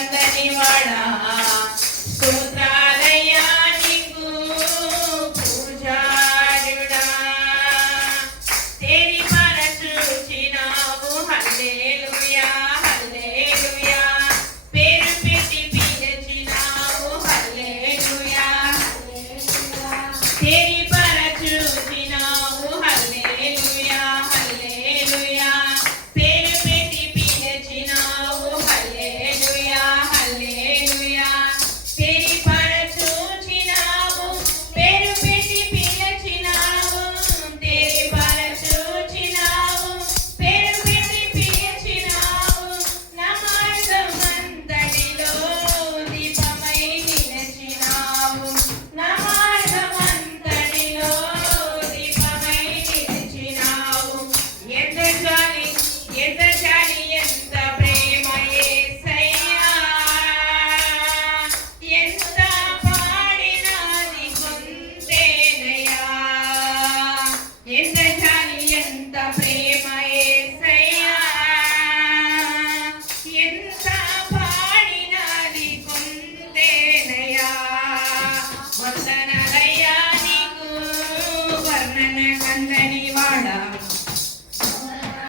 కందని వాడా స్తోత్రాలయ్యా నీకు పూజారుడా తేరి పరచూచినావు హల్లెలూయా హల్లెలూయా పేరు పెట్టి పిలిచినావు హల్లెలూయా తేరి పరచూచినావు హల్లెలూయా హల్లెలూయా పేరు పెట్టి పిలిచినావు హల్లెలూయా హల్లెలూయా తేరి పరచూచినావు పేరు పెట్టి పిలిచినావు తేరి పరచూచినావు పేరు పెట్టి పిలిచినావు నా మార్గమంతటిలో దీపమై నిలిచినావు నా మార్గమంతటిలో దీపమై నిలిచినావు ఎంత జాలి ఎంత జాలి ఎంత ప్రేమ యేసయ్యా ఎంత పాడినాది కొంతేనయ్యా ఎంత జాలి ఎంత ప్రేమ యేసయ్యా ఎంత పాడినాది కొంతేనయ్యా వందనాలయ్యా నీకు వర్ణన కందని వాడా